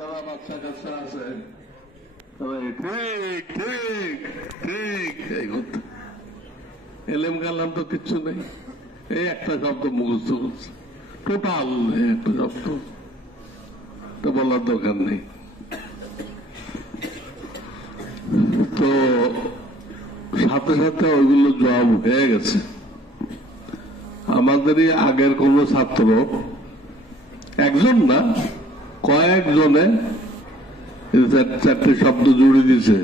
যারা বাচ্চা কাচ্চা আছে তারা ঠিক ঠিক ঠিক এই করতে এলেম কালাম তো কিচ্ছু নেই, এই একটা শব্দ মুখস্থ করছে টোটাল একটা শব্দ, তো বলার দরকার নেই। তো সাথে সাথে ওইগুলো জবাব হয়ে গেছে। আমাদেরই আগের কোন ছাত্র, একজন না কয়েকজনে চারটে শব্দ জুড়ে দিছে,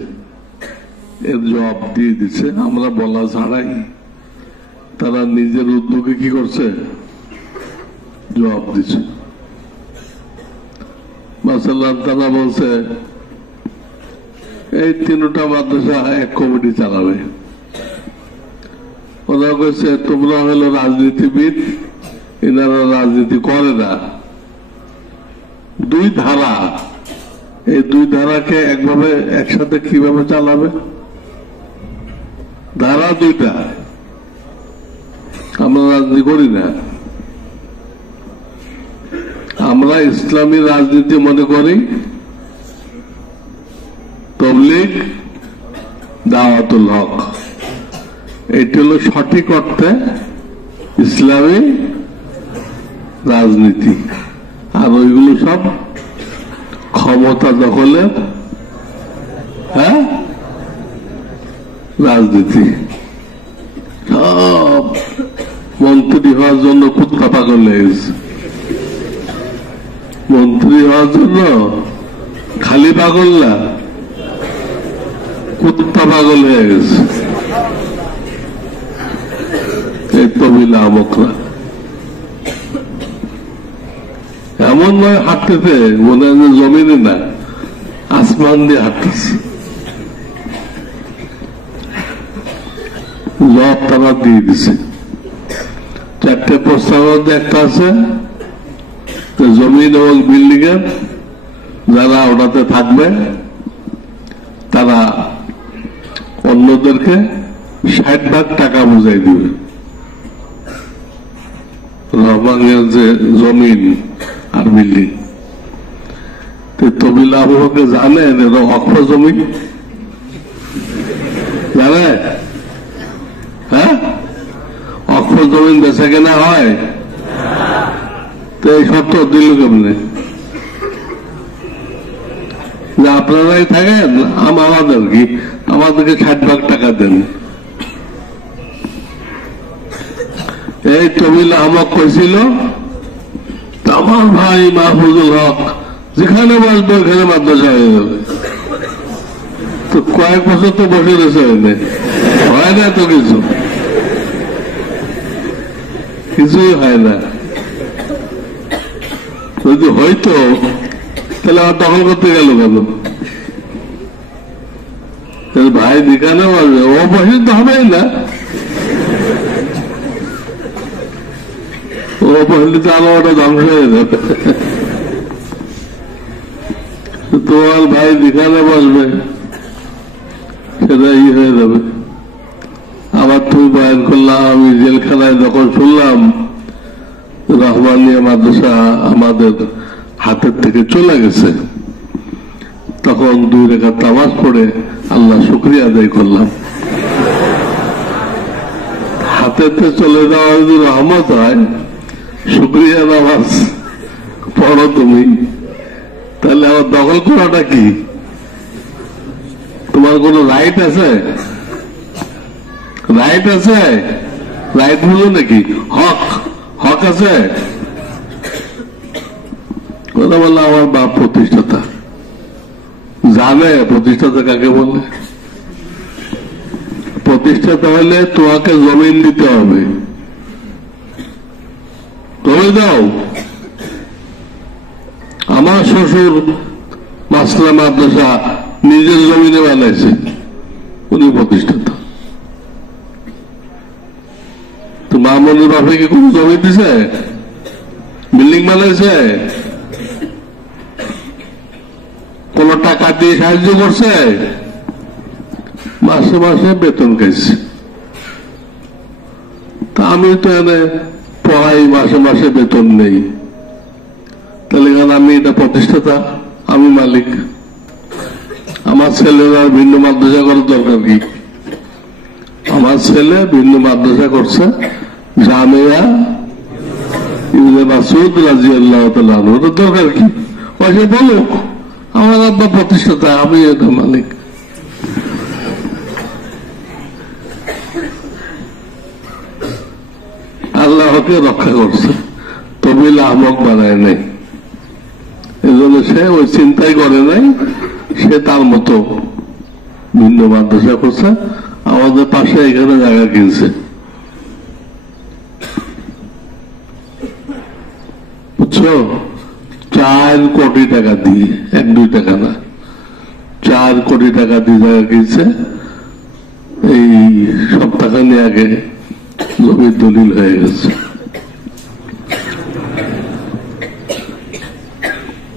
এর জবাব দিয়ে দিচ্ছে। আমরা বলা ছাড়াই তারা নিজের উদ্যোগে কি করছে, জবাব দিচ্ছে। মাসাল্লাহ তারা বলছে এই তিনটা মাদ্রাসা এক কমিটি চালাবে। ওরা কইছে তোমরা হলো রাজনীতিবিদ, এনারা রাজনীতি করে না। দুই ধারা, এই দুই ধারাকে একভাবে একসাথে কিভাবে চালাবে? ধারা দুইটা, আমরা রাজনীতি করি না, আমরা ইসলামী রাজনীতি মনে করি, তবলিগ দাওয়াতুল হক, এটি হল সঠিক অর্থে ইসলামী রাজনীতি। আর ওইগুলো সব ক্ষমতা দখলের রাজনীতি। সব মন্ত্রী হওয়ার জন্য কুত্তা পাগল হয়ে গেছে, মন্ত্রী হওয়ার জন্য খালি পাগল না, কুত্তা পাগল হয়ে গেছে এই তবিলা আমকরা। এমন নয় হাঁটতেছে মনে হয় জমিনে না, আসমান দিয়ে হাঁটতেছে। জব তারা দিয়ে দিছে। চারটে প্রস্তাবের মধ্যে একটা আছে জমিন এবং বিল্ডিং এর যারা ওটাতে থাকবে তারা অন্যদেরকে 60% টাকা বুঝাই দিবে। রহমানের যে জমিন আর বিল্ডিং, তবিলা আবহাওয়াকে জানেন এটা অক্ষ জমি, জানে? হ্যাঁ, অক্ষ জমিন বেচা কেনা হয়, তো এই শর্ত দিল কেমনে যে আপনারাই থাকেন, আমাদের কি, আমাদেরকে 60% টাকা দেন। এই তবিলা আমাকে কইছিল আমার ভাই মাহফুজুল হক যেখানে বসবে ওখানে মাদ্রাসা হয়ে যাবে। তো কয়েক বছর তো বসে রয়েছে, হয় না তো, কিছুই হয় না। যদি হয়তো তাহলে আর দখল করতে গেল কেন? ভাই যেখানে বসবে ও বসে তো হবেই না, ও বসলে তো আরো ওটা ধ্বংস হয়ে যাবে। তোমার ভাই যেখানে বসবে সেটা হয়ে যাবে। আবার তুমি বয়ান করলাম, আমি জেলখানায় যখন শুনলাম রহমানিয়া মাদ্রাসা আমাদের হাতের থেকে চলে গেছে, তখন 2 রাকাত নামাজ পড়ে আল্লাহ শুকরিয়া আদায় করলাম। হাতেতে চলে যাওয়া যদি রহমত হয়, শুকরিয়া নামাজ পড়ো তুমি, তাহলে আবার দখল করাটা কি? তোমার কোন রাইট আছে? রাইট আছে? রাইট হলো নাকি হক? হক আছে? কথা বললো আমার বাপ প্রতিষ্ঠাতা, জানে প্রতিষ্ঠাতা কাকে বলে। প্রতিষ্ঠাতা হলে তোমাকে জমিন দিতে হবে, তুমি দাও। আমার শ্বশুর মাসলা মাদ্রাসা নিজের জমিনে বানাইছে, উনি প্রতিষ্ঠাতা। তো মামুনের বাপে কি কোন জমি দিছে? বিল্ডিং বানাইছে? কোন টাকা দিয়ে সাহায্য করছে? মাসে মাসে বেতন খাইছে। তা আমি তো এনে পড়াই, মাসে মাসে বেতন নেই, তাহলে আমি এটা প্রতিষ্ঠাতা? আমি মালিক। আমার ছেলেরা ভিন্ন মাদ্রাসা করার দরকার কি? আমার ছেলে ভিন্ন মাদ্রাসা করছে, জামিয়া ইবনে মাসউদ রাদিয়াল্লাহু তাআলা আনহু, দরকার কি? ওকে বলুক আমার আব্বা প্রতিষ্ঠাতা, আমি এটা মালিক। আল্লাহকে রক্ষা করছে, তবিল আহমক বানায় নাই। এজন্য সে ওই চিন্তাই করে নাই, সে তার মতো ভিন্ন মাদ্রাসা করছে, আমাদের পাশে এখানে জায়গা কিনছে, বুঝছো? 4 কোটি টাকা দিয়ে, 1-2 টাকা না, 4 কোটি টাকা দিয়ে জায়গা কিনছে। এই সপ্তাহখানি আগে জমির দলিল হয়ে গেছে।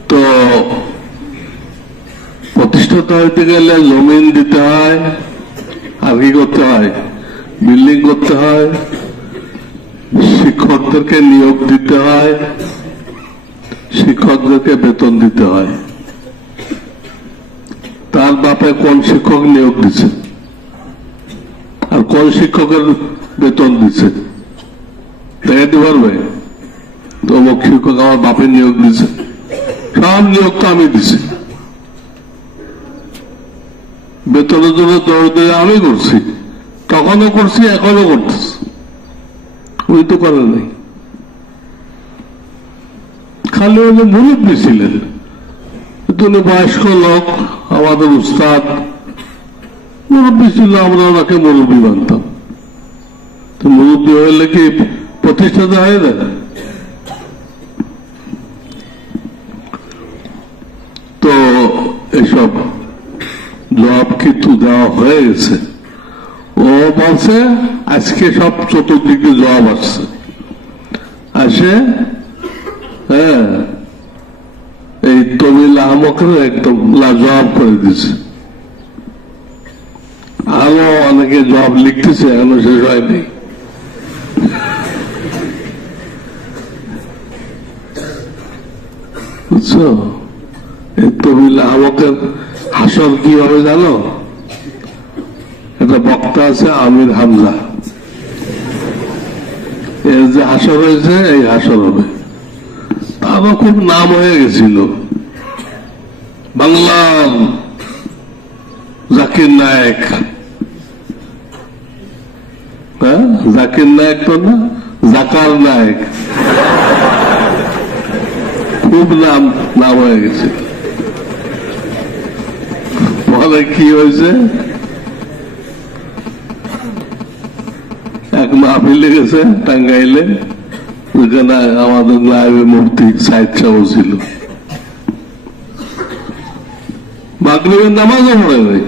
তো প্রতিষ্ঠাতা হইতে গেলে জমিন দিতে হয়, আর কি করতে হয়? বিল্ডিং করতে হয়, শিক্ষকদেরকে নিয়োগ দিতে হয়, শিক্ষকদেরকে বেতন দিতে হয়। তার বাপে কোন শিক্ষক নিয়োগ দিচ্ছে আর কোন শিক্ষকের বেতন দিচ্ছে দেখাতে পারবে? তো অমুক শিক্ষক আমার বাপের নিয়োগ দিচ্ছে, সব নিয়োগ তো আমি দিছি, বেতনের জন্য দৌড় আমি করছি, তখনও করছি, এখনো করতেছি, ওই তো করে নাই। খালি ওই যে মুরব্বী ছিলেন, তিনি বয়স্ক লোক, আমাদের উস্তাদ মুরব্বী ছিল, আমরা ওনাকে মুরব্বী মানতাম। তো মুরব্বী হইলে কি প্রতিষ্ঠাতা হয় না? তো এসব জবাব কিন্তু দেওয়া হয়ে গেছে। ও বলছে আজকে সব চতুর্দিকে জবাব আসছে, আসে হ্যাঁ এই তবিল আহমকের একদম লাজবাব করে দিছে। আরো অনেকে জবাব লিখতেছে, এখনো শেষ হয়নি। বুঝছো? এই তবিল আহমকের হাসর কি হবে জানো? একটা বক্তা আছে আমির হামজা, এর যে হাসর হয়েছে এই হাসর হবে। তারও খুব নাম হয়ে গেছিল, বাংলার জাকির নায়েক। হ্যাঁ, জাকির নায়েক তো না, জাকার নায়েক, খুব নাম হয়ে গেছে। পরে কি হয়েছে, এক মাহফিলে গেছে টাঙ্গাইলে, ওইখানে আমাদের নায়েবে মুফতি সাইদ সাহেব ছিল, মাগরিবের নামাজও পড়ে নাই,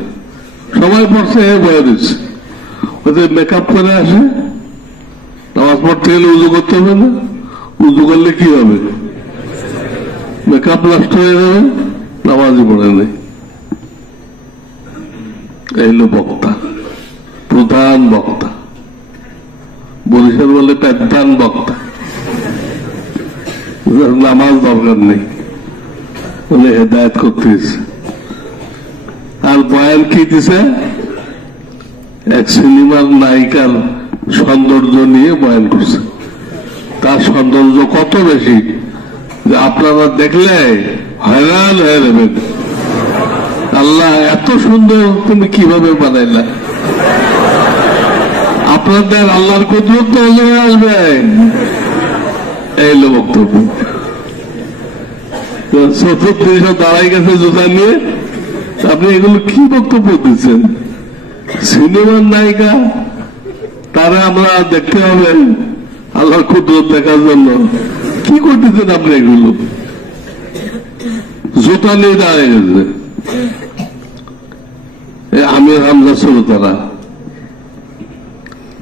সবাই পড়ছে, এ বয়ে দিচ্ছে। ওদের মেকআপ করে আসে, নামাজ পড়তে গেলে উজু করতে হবে না? উজু করলে কি হবে? মেকআপ নষ্ট হয়ে যাবে, নামাজই পড়ে নেই। এই হলো বক্তা, প্রধান বক্তা, বরিশাল বলে প্রধান বক্তা। নামাজ দরকার নেই, উনি হেদায়ত করতেছে। আর বয়ান কি দিছে? এক সিনেমার নায়িকার সৌন্দর্য নিয়ে বয়ান করছে। তার সৌন্দর্য কত বেশি যে আপনারা দেখলে হয়রান হয়ে যাবেন। আল্লাহ এত সুন্দর তুমি কিভাবে বানাইলা? আপনাদের আল্লাহর কুদরত তো আসবে। এই হলো বক্তব্য। চতুর্দিশ দাঁড়াই গেছে জুতা নিয়ে, আপনি এগুলো কি বক্তব্য দিচ্ছেন? সিনেমার নায়িকা, তারা আমরা দেখতে হবে আল্লাহর কুদরত দেখার জন্য। কি করতেছেন আপনি এগুলো? জুতা নিয়ে দাঁড়াই গেছে আমির হামজা শ্রোতারা।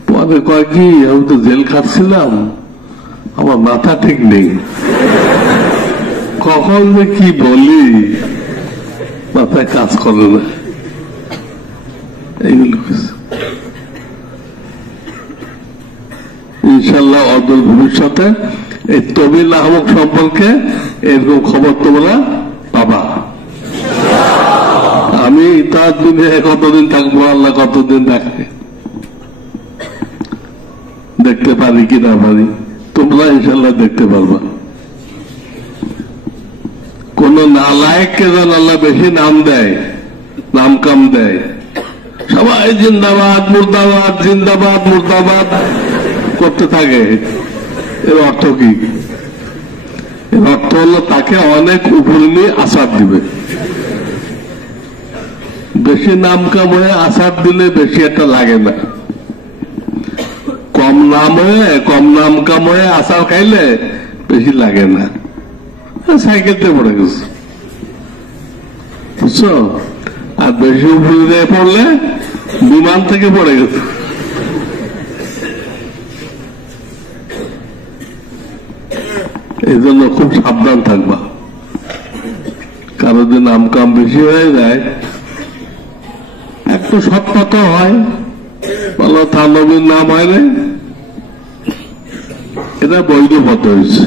পরে কয় কি, আমি তো জেল খাটছিলাম, আমার মাথা ঠিক নেই, কখন যে কি বলি মাথায় কাজ করে না। এইগুলো ইনশাল্লাহ অদূর ভবিষ্যতে এই তবিল আহমক সম্পর্কে এরকম খবর তোমরা পাবা। আমি তার দুনিয়ায় কতদিন থাকবো, আল্লাহ কতদিন রাখে, দেখতে পারি কি না পারি, তোমরা ইনশাল্লাহ দেখতে পারবা। কোন নালায়েককে যেন আল্লাহ বেশি নাম দেয়, নাম কাম দেয়, সবাই জিন্দাবাদ মুর্দাবাদ জিন্দাবাদ মুর্দাবাদ করতে থাকে। এর অর্থ কি? এর অর্থ হলো তাকে অনেক উপরে নিয়ে আসার দিবে। বেশি নাম কাম হয়ে আসার দিলে বেশি একটা লাগে না, কম নাম কাম হয়ে আসার খাইলে বেশি লাগে না। সাইকেলতে পড়ে গেছে, বুঝছো? আর বেশি উপরে পড়লে বিমান থেকে পড়ে গেছে। এই জন্য খুব সাবধান থাকবা। কারো যদি নাম কাম বেশি হয়ে যায়, একটু সৎপথ হয়, বলো থানবীর নাম হয় না, এটা বৈধ পথ হয়েছে,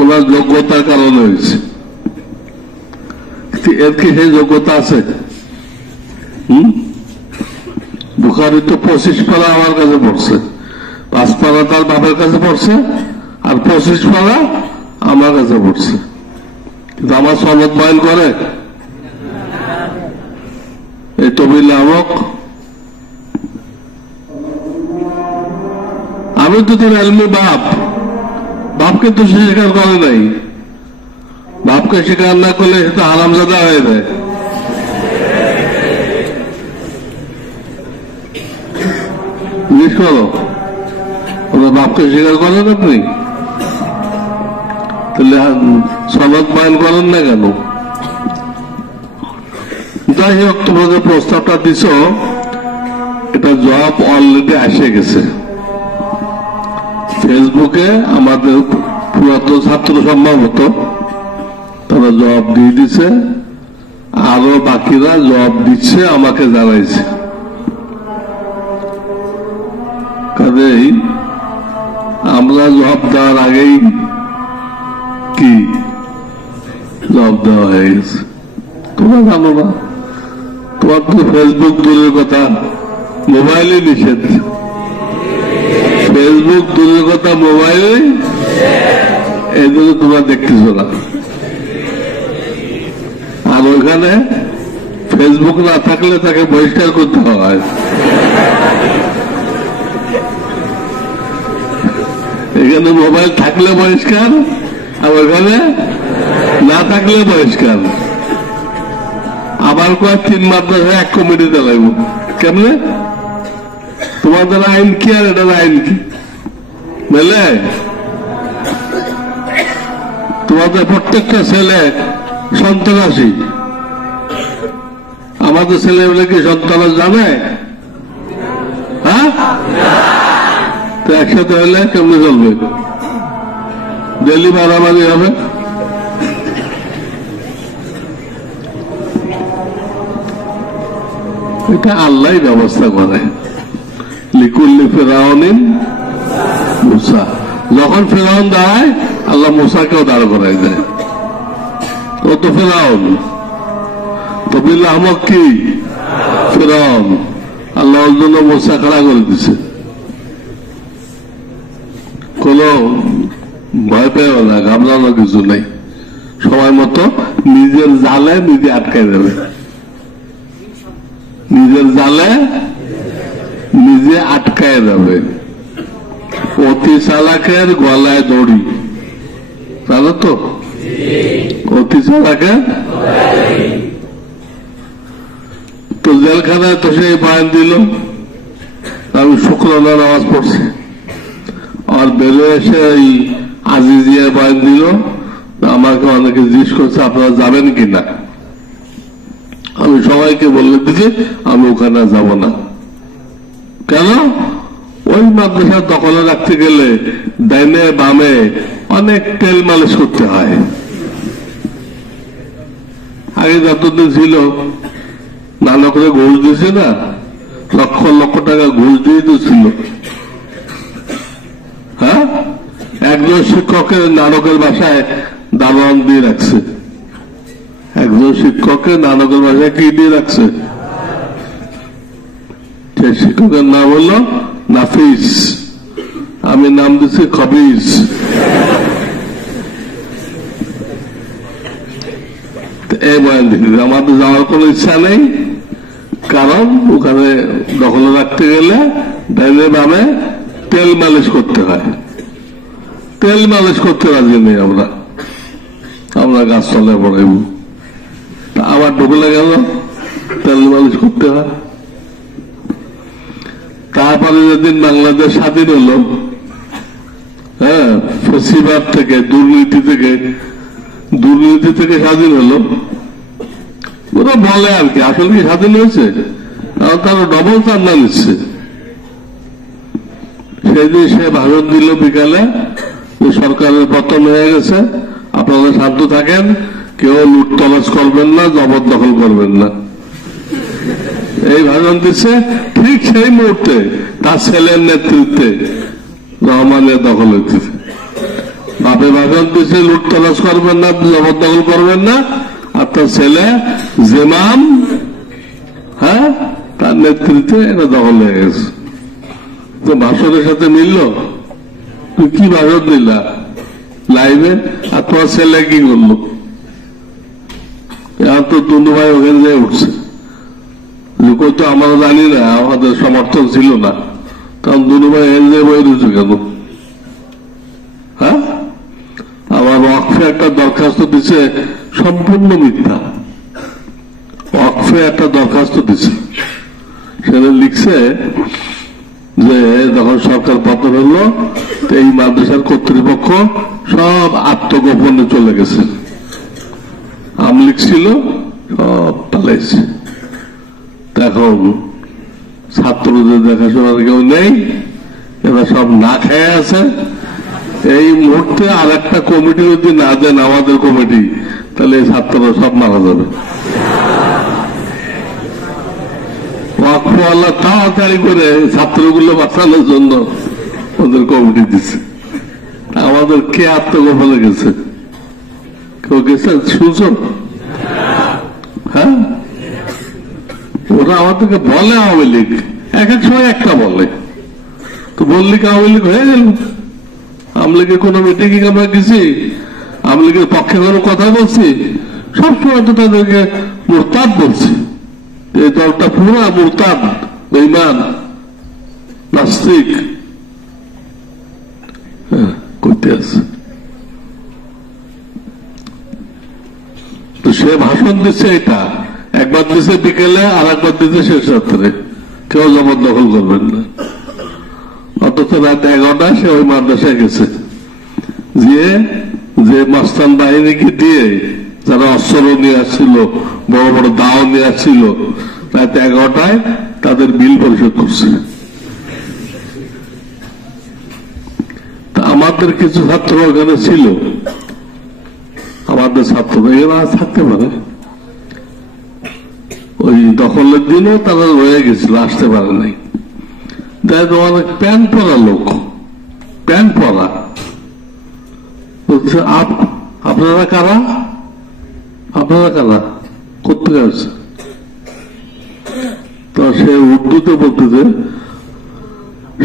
ওনার যোগ্যতার কারণে হয়েছে। এর কি সেই যোগ্যতা আছে? বুখারী তো 25 পারা আমার কাছে পড়ছে, 5 পারা তার বাপের কাছে পড়ছে, আর 25 পারা আমার কাছে পড়ছে। কিন্তু আমার সনদ বয়ান করে এই তবিল নামক। আমি তো তোর এলমি বাপকে তো সে স্বীকার করে নাই। বাপকে স্বীকার না করলে সে তো হারামজাদা হয়ে যায়। জিজ্ঞেস করো, ওরা বাপকে স্বীকার করেন আপনি? তাহলে সনদ বয়ান করেন না কেন? যাই হোক, তোমরা যে প্রস্তাবটা দিছ, এটা জবাব অলরেডি আসে গেছে। ফেসবুকে আমাদের পুরাতন ছাত্র সম্ভবত তারা জবাব দিয়ে দিছে, আরো বাকিরা জবাব দিচ্ছে, আমাকে জানাইছে। কাজেই আমরা জবাব দেওয়ার আগেই কি জবাব দেওয়া হয়ে গেছে। তোমরা জানো না, তোমার তো ফেসবুক দূরের কথা, মোবাইলে নিষেধ। ফেসবুক দূরের কথা, মোবাইলে, এই জন্য তোমরা দেখতেছ না। আর ওইখানে ফেসবুক না থাকলে তাকে বহিষ্কার করতে হয়। এখানে মোবাইল থাকলে বহিষ্কার, আর ওইখানে না থাকলে বহিষ্কার। আবার কয়েক 3 মাদ্রাসা এক কমিটিতে লাগবো। কেমনে? তোমাদের আইন কি আর এটার আইন কি বুঝলে? তোমাদের প্রত্যেকটা ছেলে সন্ত্রাসী, আমাদের ছেলে বলে কি সন্ত্রাস জানে? হ্যাঁ, তো একসাথে হলে কেমনে চলবে? ডেলি মারামারি হবে। এটা আল্লাহ ব্যবস্থা করে। লিকুল্লি ফেরাউনিন মুসা, যখন ফেরাউন দাঁড়ায় আল্লাহ মুসাকেও দাঁড় করাই দেয়। ও তো ফেরাউন, তবিল আহমদ কি ফেরাউন, আল্লাহর জন্য মুসা খাড়া করে দিছে। কোন ভয় পেও না, ঘাবড়ানোর কিছু নেই। সময় মতো নিজের জালে নিজে আটকাই দেবে, নিজের জালে নিজে আটকায় যাবে। অতি চালাকের গলায় দড়ি, জানো তো? অতি চালাকের তো জেলখানায় তো সেই বয়ান দিল, আমি শুক্রানা নামাজ পড়ছি, আর বেরোয় এসে এই আজিজিয়া বয়ান দিল। আমাকে অনেকে জিজ্ঞেস করছে আপনারা যাবেন কিনা। আমি সবাইকে বলে দিচ্ছি আমি ওখানে যাব না। কেন? ওই মাদ্রাসা দখলে রাখতে গেলে ডাইনে বামে অনেক তেল মালিশ করতে হয়। আগে যতদিন ছিল নানা করে ঘুষ দিয়েছে না, লক্ষ লক্ষ টাকা ঘুষ দিয়ে দিয়েছিল। হ্যাঁ, একজন শিক্ষকের নাটকের বাসায় দারোয়ান দিয়ে রাখছে, একজন শিক্ষককে নানকের ভাষায় কি দিয়ে রাখছে? সে শিক্ষকের নাম হলো নাফিস, আমি নাম দিচ্ছি খবিজ। এই বয়ানদিঘিতে আমাদের যাওয়ার কোন ইচ্ছা নেই, কারণ ওখানে দখলে রাখতে গেলে ডাইনে বামে তেল মালিশ করতে হয়। তেল মালিশ করতে রাজি নেই আমরা, আমরা গাছতলে পড়াইব। আবার ঢুকলে গেল তেল মালিশ করতে হয়। তারপরে যেদিন বাংলাদেশ স্বাধীন হলো, হ্যাঁ, ফেসিবাদ থেকে, দুর্নীতি থেকে স্বাধীন হলো, ওরা বলে আর কি, আসলে কি স্বাধীন হয়েছে? তারা ডবল চান্দা নিচ্ছে। সেদিন সে ভাষণ দিল বিকালে, সরকারের পতন হয়ে গেছে, আপনারা শান্ত থাকেন, কেউ লুট তলাশ করবেন না, জবরদখল করবেন না। এই ভাষণ দিচ্ছে, ঠিক সেই মুহূর্তে তার ছেলের নেতৃত্বে রহমানের দখল হইতেছে। বাপে ভাষণ দিচ্ছে লুট তলাশ করবেন না, জবরদখল করবেন না, আর তার ছেলে জেমাম, হ্যাঁ, তার নেতৃত্বে এটা দখল হয়ে গেছে। তো ভাষণের সাথে মিলল? তুই কি ভাষণ দিলা লাইভে, আর তোমার ছেলে কি করলো? এখন তো দুনু ভাই ওখানে যেয়ে উঠছে, লোক তো আমরা জানি না, আমাদের সমর্থন ছিল না, তখন দুনু ভাই এখানে যেয়ে বই রয়েছে কেন? হ্যাঁ, আমার ওয়াকফে একটা দরখাস্ত দিছে, সম্পূর্ণ মিথ্যা। ওয়াকফে একটা দরখাস্ত দিছে, সেটা লিখছে যে যখন সরকার পতন হলো, এই মাদ্রাসার কর্তৃপক্ষ সব আত্মগোপনে চলে গেছে, আমলিক ছিল, সব পালাইছে। এখন ছাত্রদের দেখাশোনার কেউ নেই, এরা সব না খেয়ে আছে। এই মুহূর্তে আর একটা কমিটি যদি না দেন, আমাদের কমিটি, তাহলে এই ছাত্ররা সব মারা যাবে। ওয়াকফওয়ালা তাড়াতাড়ি করে ছাত্রগুলো বাঁচানোর জন্য ওদের কমিটি দিচ্ছে। আমাদের কে আত্মগোপনে গেছে? কেউ গেছে শুনছ? হ্যাঁ, ওরা আমাদেরকে বলে আওয়ামী লীগ, এক এক সময় একটা বলে, তো বললি কি আওয়ামী লীগ হয়ে গেল? আওয়ামী লীগের কোন মিটিং আমরা গেছি? আওয়ামী লীগের পক্ষে কোনো কথা বলছি? সবসময় তো তাদেরকে মুরতাদ বলছি। এই দলটা পুরা মুরতাদ, বেঈমান, নাস্তিক করতে আছে। তো সে ভাষণ দিচ্ছে, এটা একবার দিচ্ছে বিকেলে, আর একবার দিচ্ছে শেষ রাত্রে, কেউ জবরদখল করবেন না। অথচ রাত 11টায় সে ওই মাদ্রাসায় গেছে, যে মস্তান বাহিনীকে দিয়ে যারা অস্ত্র নিয়ে আসছিল, বড় বড় দাও নিয়ে আসছিল, রাত 11টায় তাদের বিল পরিশোধ করছে। তা আমাদের কিছু ছাত্র ওখানে ছিল, আমাদের ছাত্র এরা থাকতে পারে, ওই দখলের দিনও তারা রয়ে গেছিল, আসতে পারে নাই। অনেক প্যান্ট পরা লোক, প্যান্ট পরা, আপনারা কারা? আপনারা কারা? কোথেকে আসছে? তো সে উর্দুতে বলতেছে,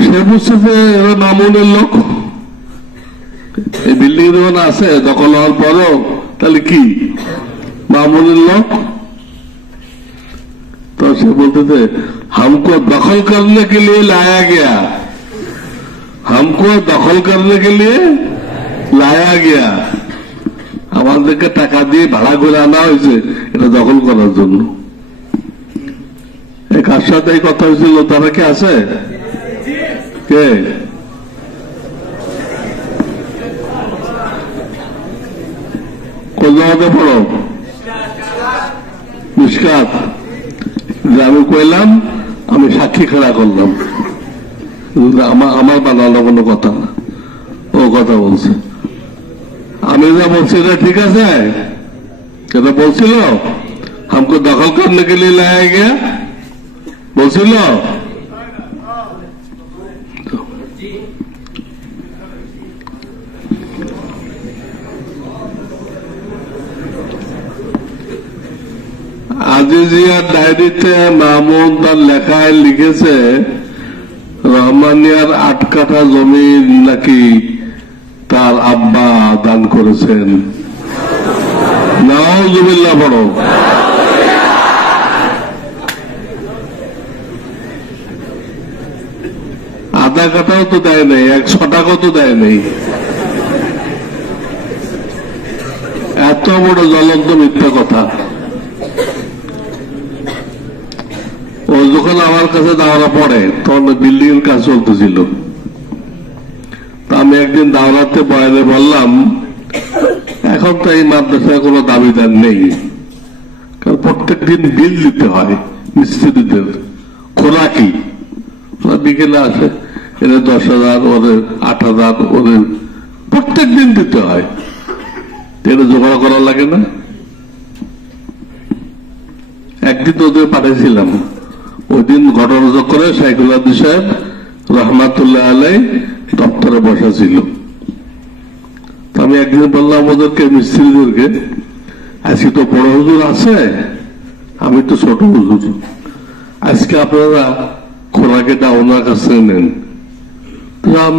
সে বুঝছে যে এরা মামুনের লোক, এই বিল্ডিং যখন আছে দখল হওয়ার পরও, তাহলে কি মামুনের লোক? तो से बोलते थे हमको दखल करने के लिए लाया गया, हमको दखल करने के लिए लाया गया। আমাদেরকে টাকা দিয়ে ভাড়া করে আনা হয়েছে এটা দখল করার জন্য। কার সাথে এই কথা হয়েছিল? তারা কি আছে? কে? কোন জায়গাতে পড়ো? মিশকাত। যে আমি কইলাম, আমি সাক্ষী খেলা করলাম, আমার বানানো কোনো কথা না, ও কথা বলছে। আমি যা বলছি এটা ঠিক আছে? এটা বলছিল हमको दखल करने के लिए लाया गया বলছিল? আজিজিয়ার ডায়েরিতে মামুন তার লেখায় লিখেছে রহমানিয়ার 8 কাঠা জমি নাকি তার আব্বা দান করেছেন। নাউজুবিল্লাহ পড়ো। আধা কাঠাও তো দেয় নাই, 100 টাকাও তো দেয় নাই। এত বড় জ্বলন্ত মিথ্যা কথা। ও যখন আমার কাছে দাওরা পড়ে তখন বিল্ডিং এর কাজ চলতেছিল। আমি একদিন দাওরাতে বয়ানে বললাম, এখন তো এই মাদ্রাসায় কোনো দাবিদার নেই, কারণ প্রত্যেক দিন বিল দিতে হয় মিস্ত্রিদের, খোরাকি। বিকেলে আসে, এদের 10,000, ওদের 8,000, ওদের প্রত্যেক দিন দিতে হয়। এটা জোগাড় করা লাগে না? একদিন ওদের পাঠিয়েছিলাম। ওই দিন ঘটনা চক্রে সাইকুল আব্দুল সাহেব রহমাতুল্লাহ আলাই দপ্তরে বসা ছিল। আমি একদিন বললাম ওদেরকে, মিস্ত্রিদেরকে, আজকে তো বড় হুজুর আছে, আমি তো ছোট হুজুর, আজকে আপনারা খোরাকিটা ওনার কাছে নেন।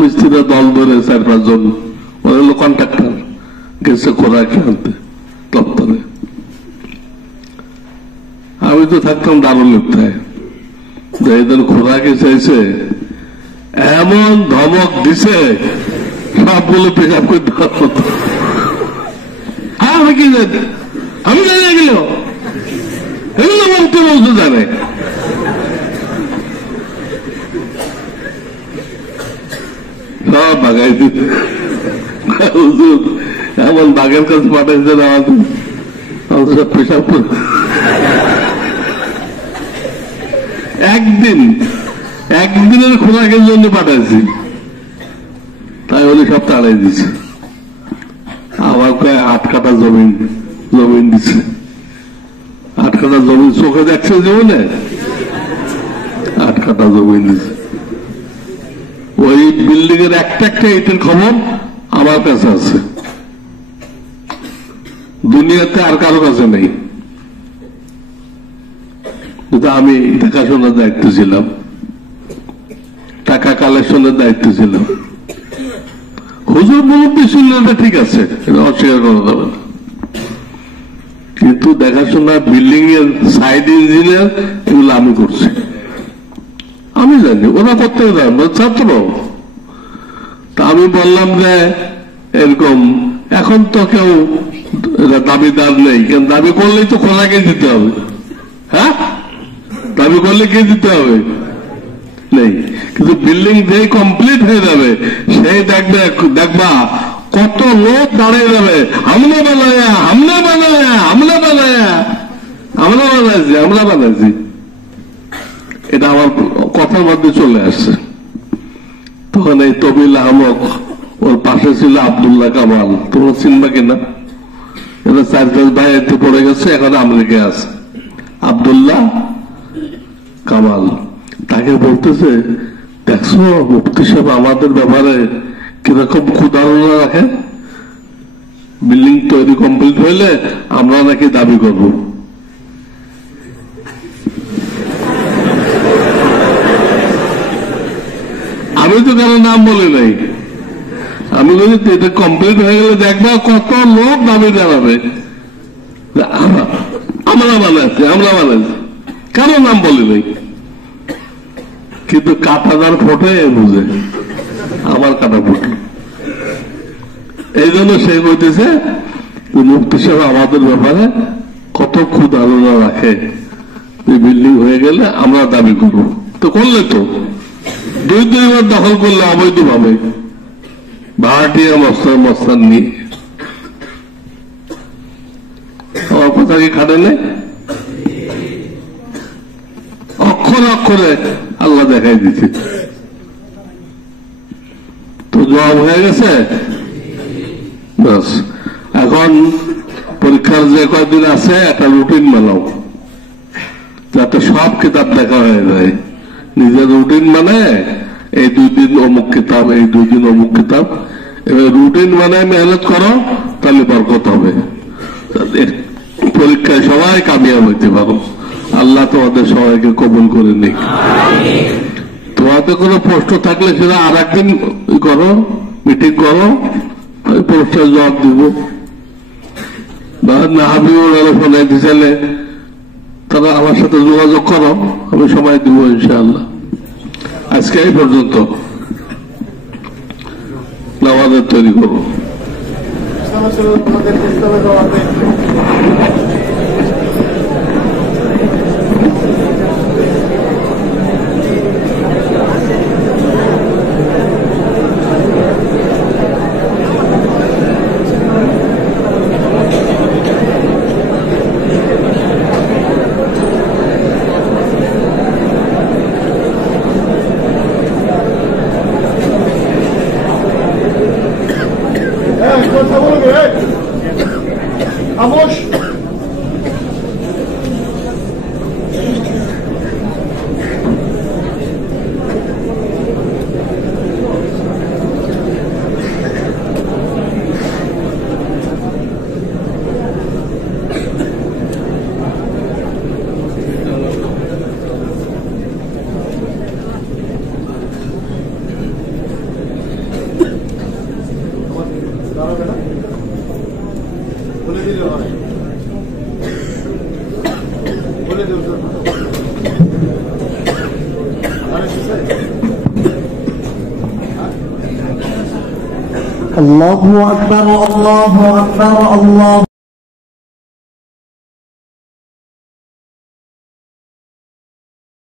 মিস্ত্রিরা দল ধরে 4-5 জন, ওরা হলো কন্ট্রাক্টর, গেছে খোরাকি আনতে দপ্তরে। আমি তো থাকতাম দারুল ইফতায়, এদের খোরাকি চাইছে, এমন ধমক দিছে সবগুলো পেশাব করে দেওয়ার মতো। আমি কি জানি, আমি জানি এগুলো, এগুলো বলতে বলতে জানে। সব বাগাই দিতে এমন বাঘের কাছে পাঠাইছে আমাদের সব পেশাব করে। একদিনের খোরাকের জন্য পাঠাইছি, তাই উনি সব তাড়াই দিচ্ছে। আবার কয় 8 কাঠা জমিন দিচ্ছে। 8 কাঠা জমিন চোখে দেখছে জীবনে, 8 কাঠা জমিন দিচ্ছে। ওই বিল্ডিং এর একটা ইটের খবর আমার কাছে আছে, দুনিয়াতে আর কারো কাছে নেই। কিন্তু আমি দেখাশোনার দায়িত্ব ছিলাম, টাকা কালেকশনের দায়িত্ব ছিলাম। হুজুর মুরব্বী ছিল, ঠিক আছে, এটা অস্বীকার করা যাবে না। কিন্তু দেখাশোনা, বিল্ডিং এর সাইড ইঞ্জিনিয়ার, এগুলো আমি করছি। আমি জানি ওরা করতে জানবো, ছাত্র। তা আমি বললাম যে এরকম, এখন তো কেউ দাবিদার নেই, কিন্তু দাবি করলেই তো খোলাকে দিতে হবে। হ্যাঁ, দাবি করলে কে দিতে হবে? নেই। কিন্তু বিল্ডিং যেই কমপ্লিট হয়ে যাবে, সেই দেখবা কত লোক দাঁড়িয়ে যাবে, আমরা বানাইছি। এটা আমার কথার মধ্যে চলে আসছে। তখন এই তবিল আহমদ, ওর পাশে ছিল আব্দুল্লাহ কামাল, তোমরা চিনবা কিনা? এরা 4-5 ভাই এতে পড়ে গেছে, এখন আমেরিকায় আছে। আব্দুল্লাহ কামাল তাকে বলতেছে, দেখছো মুফতি সাহেব আমাদের ব্যাপারে কিরকম ক্ষুধারণা রাখে, বিল্ডিং তৈরি কমপ্লিট হইলে আমরা নাকি দাবি করব। আমি তো কারো নাম বলি নাই, আমি বলি এটা কমপ্লিট হয়ে গেলে দেখবা কত লোক দাবি জানাবে, আমরা বানাচ্ছি, কারো নাম বলি নাই। কিন্তু কাটাদার ফোটে বুঝে, আমার কাটা ফুটে। এই জন্য সে বলতেছে মুফতি সাহেব আমাদের ব্যাপারে কত ক্ষুধারণা রাখে, বিল্ডিং হয়ে গেলে আমরা দাবি করব। তো করলে তো 2 বার দখল করলে অবৈধ ভাবে, ভাড়াটিয়া মস্তান নিয়ে। আমার কথা কি খাটে নেই? অক্ষরে আল্লাহ দেখাই দিচ্ছে। তো জবাব হয়ে গেছে। বাস, এখন পরীক্ষার যে কয়েকদিন আছে একটা রুটিন বানাও, যাতে সব কিতাব দেখা হয়ে যায়। নিজের রুটিন মানে এই 2 দিন অমুক কিতাব, এই 2 দিন অমুক কিতাব, এবার রুটিন মানে মেহনত করো, তাহলে বরকত হবে, পরীক্ষায় সবাই কামিয়াব হইতে পারো। আল্লাহ তোমাদের সবাইকে কবুল করে নিক। তোমাদের কোনো প্রশ্ন থাকলে সেটা আর একদিন করো, মিটিং করো, ওই প্রশ্নের জবাব দিব। না হাবিবুল ফোন দিলে তারা আমার সাথে যোগাযোগ করো, আমি সময় দিব ইনশাআল্লাহ। আজকে এই পর্যন্ত, নামাজের তৈরি করবো। Vamos! الله أكبر الله أكبر الله